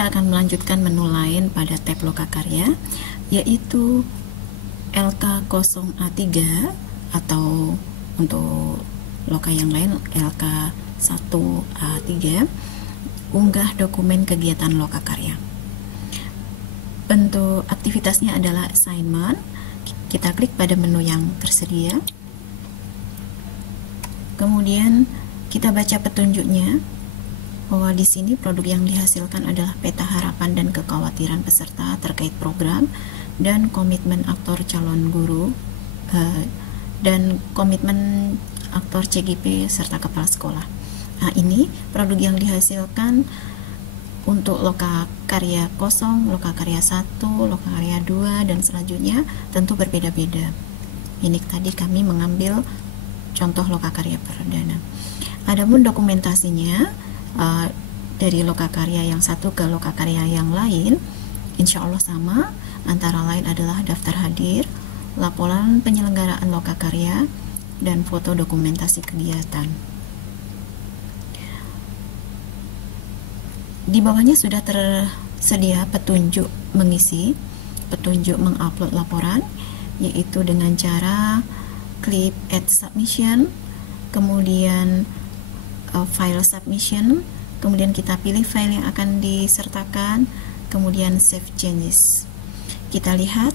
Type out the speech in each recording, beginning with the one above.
kita akan melanjutkan menu lain pada tab Lokakarya, yaitu LK0A3 atau untuk loka yang lain LK1A3, unggah dokumen kegiatan Lokakarya. Bentuk aktivitasnya adalah assignment. Kita klik pada menu yang tersedia. Kemudian kita baca petunjuknya bahwa di sini produk yang dihasilkan adalah peta harapan dan kekhawatiran peserta terkait program dan komitmen aktor calon guru dan komitmen aktor CGP serta kepala sekolah. Nah, ini produk yang dihasilkan untuk Lokakarya 0, Lokakarya 1, Lokakarya 2, dan selanjutnya tentu berbeda-beda. Ini tadi kami mengambil contoh Lokakarya perdana. Adapun dokumentasinya dari Lokakarya yang satu ke Lokakarya yang lain, insya Allah sama, antara lain adalah daftar hadir, laporan penyelenggaraan Lokakarya, dan foto dokumentasi kegiatan. Di bawahnya sudah tersedia petunjuk mengisi, petunjuk mengupload laporan, yaitu dengan cara klik add submission, kemudian file submission, kemudian kita pilih file yang akan disertakan, kemudian save changes. Kita lihat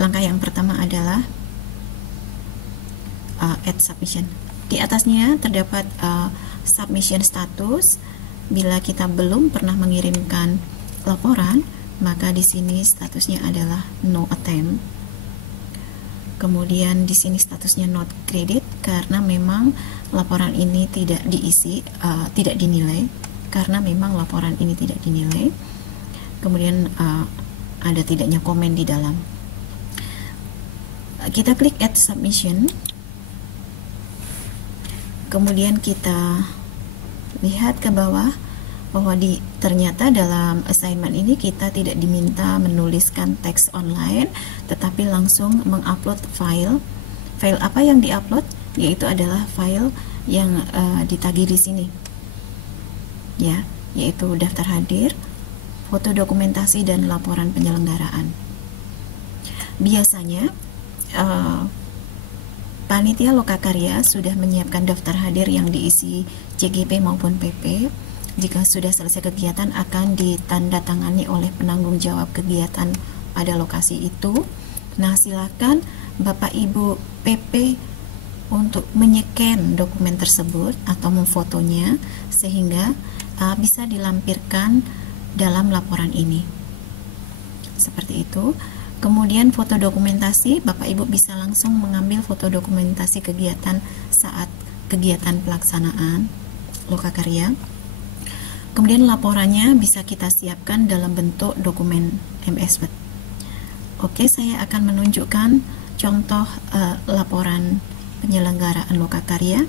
langkah yang pertama adalah add submission. Di atasnya terdapat submission status. Bila kita belum pernah mengirimkan laporan, maka di sini statusnya adalah no attempt. Kemudian di sini statusnya not credit karena memang laporan ini tidak diisi, tidak dinilai, karena memang laporan ini tidak dinilai. Kemudian ada tidaknya komen di dalam. Kita klik add submission. Kemudian kita lihat ke bawah bahwa ternyata dalam assignment ini kita tidak diminta menuliskan teks online, tetapi langsung mengupload file. File apa yang diupload? Yaitu adalah file yang ditagih di sini, ya, yaitu daftar hadir, foto dokumentasi, dan laporan penyelenggaraan. Biasanya panitia Lokakarya sudah menyiapkan daftar hadir yang diisi CGP maupun PP. Jika sudah selesai kegiatan akan ditandatangani oleh penanggung jawab kegiatan pada lokasi itu. Nah, silakan Bapak Ibu PP untuk menyekan dokumen tersebut atau memfotonya sehingga bisa dilampirkan dalam laporan ini. Seperti itu. Kemudian foto dokumentasi, Bapak Ibu bisa langsung mengambil foto dokumentasi kegiatan saat kegiatan pelaksanaan Lokakarya. Kemudian laporannya bisa kita siapkan dalam bentuk dokumen MS Word. Oke, saya akan menunjukkan contoh laporan penyelenggaraan Lokakarya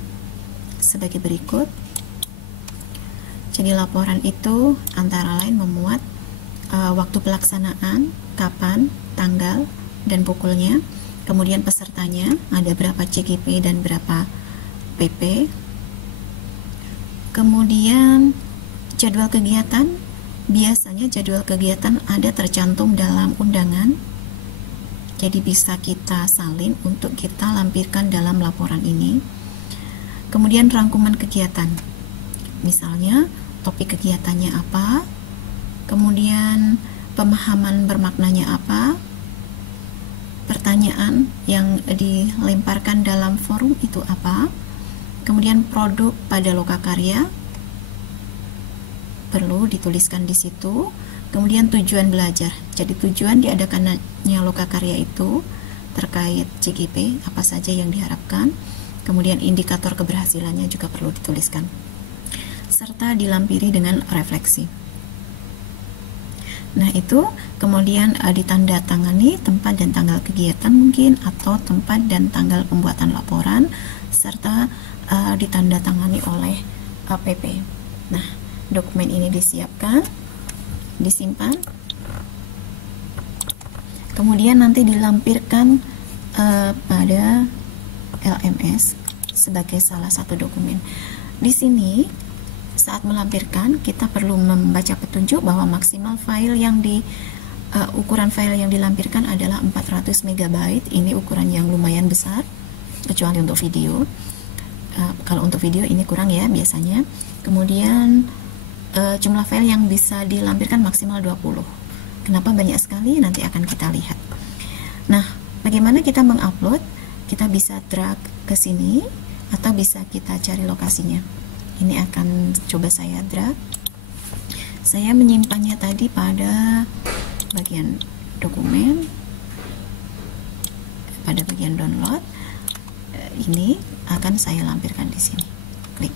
sebagai berikut. Jadi laporan itu antara lain memuat waktu pelaksanaan, kapan, tanggal, dan pukulnya, kemudian pesertanya, ada berapa CGP dan berapa PP, kemudian jadwal kegiatan. Biasanya jadwal kegiatan ada tercantum dalam undangan, jadi bisa kita salin untuk kita lampirkan dalam laporan ini. Kemudian rangkuman kegiatan, misalnya topik kegiatannya apa, kemudian pemahaman bermaknanya apa, pertanyaan yang dilemparkan dalam forum itu apa, kemudian produk pada Lokakarya perlu dituliskan di situ, kemudian tujuan belajar. Jadi tujuan diadakannya Lokakarya itu terkait CGP, apa saja yang diharapkan, kemudian indikator keberhasilannya juga perlu dituliskan, serta dilampiri dengan refleksi. Nah, itu kemudian ditandatangani tempat dan tanggal kegiatan mungkin, atau tempat dan tanggal pembuatan laporan, serta ditandatangani oleh PP. Nah, dokumen ini disiapkan, disimpan, kemudian nanti dilampirkan pada LMS sebagai salah satu dokumen. Di sini saat melampirkan kita perlu membaca petunjuk bahwa maksimal file yang ukuran file yang dilampirkan adalah 400 MB. Ini ukuran yang lumayan besar, kecuali untuk video. Kalau untuk video ini kurang ya biasanya. Kemudian jumlah file yang bisa dilampirkan maksimal 20. Kenapa banyak sekali? Nanti akan kita lihat. Nah, bagaimana kita mengupload? Kita bisa drag ke sini atau bisa kita cari lokasinya. Ini akan coba saya drag. Saya menyimpannya tadi pada bagian dokumen, pada bagian download. Ini akan saya lampirkan di sini. Klik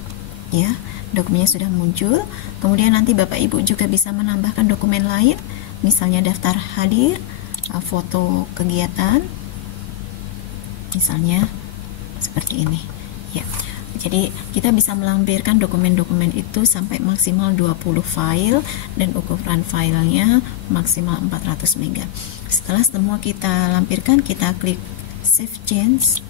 ya, dokumennya sudah muncul. Kemudian nanti Bapak Ibu juga bisa menambahkan dokumen lain, misalnya daftar hadir, foto kegiatan, misalnya seperti ini ya. Jadi kita bisa melampirkan dokumen-dokumen itu sampai maksimal 20 file dan ukuran filenya maksimal 400 MB. Setelah semua kita lampirkan, kita klik save change.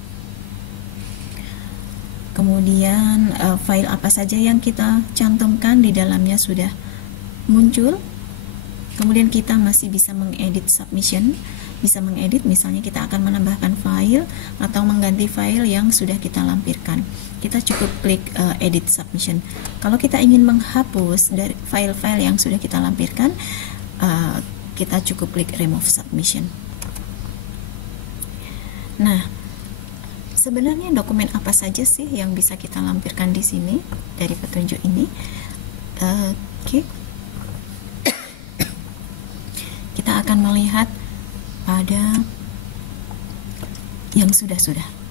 Kemudian file apa saja yang kita cantumkan di dalamnya sudah muncul. Kemudian kita masih bisa mengedit submission, bisa mengedit, misalnya kita akan menambahkan file atau mengganti file yang sudah kita lampirkan. Kita cukup klik edit submission. Kalau kita ingin menghapus dari file-file yang sudah kita lampirkan, kita cukup klik remove submission. Nah, sebenarnya dokumen apa saja sih yang bisa kita lampirkan di sini dari petunjuk ini? Oke. Kita akan melihat pada yang sudah-sudah.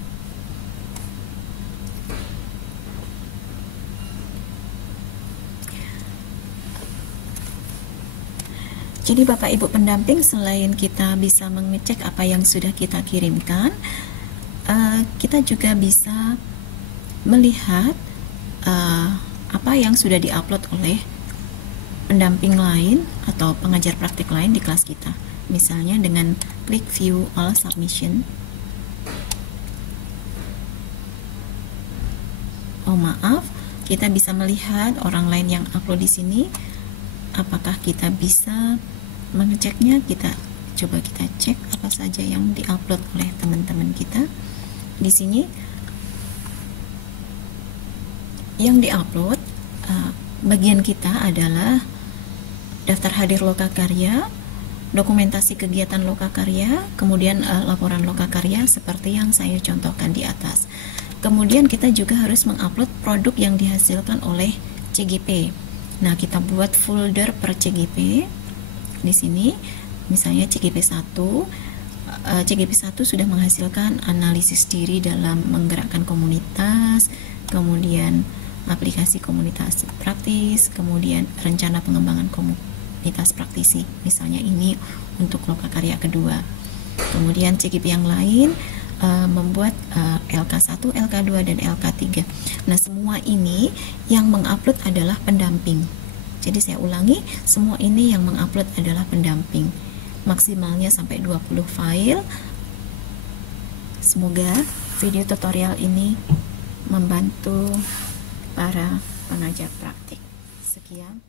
Jadi Bapak Ibu pendamping, selain kita bisa mengecek apa yang sudah kita kirimkan, kita juga bisa melihat apa yang sudah diupload oleh pendamping lain atau pengajar praktik lain di kelas kita. Misalnya dengan klik view all submission. Oh maaf, kita bisa melihat orang lain yang upload di sini. Apakah kita bisa mengeceknya? Kita coba kita cek apa saja yang diupload oleh teman-teman kita. Di sini yang diupload bagian kita adalah daftar hadir lokakarya, dokumentasi kegiatan lokakarya, kemudian laporan lokakarya seperti yang saya contohkan di atas. Kemudian kita juga harus mengupload produk yang dihasilkan oleh CGP. Nah, kita buat folder per CGP di sini. Misalnya CGP 1. CGP 1 sudah menghasilkan analisis diri dalam menggerakkan komunitas, kemudian aplikasi komunitas praktis, kemudian rencana pengembangan komunitas praktisi. Misalnya ini untuk lokakarya kedua. Kemudian CGP yang lain membuat LK1, LK2, dan LK3. Nah, semua ini yang mengupload adalah pendamping. Jadi saya ulangi, semua ini yang mengupload adalah pendamping. Maksimalnya sampai 20 file. Semoga video tutorial ini membantu para pengajar praktik. Sekian.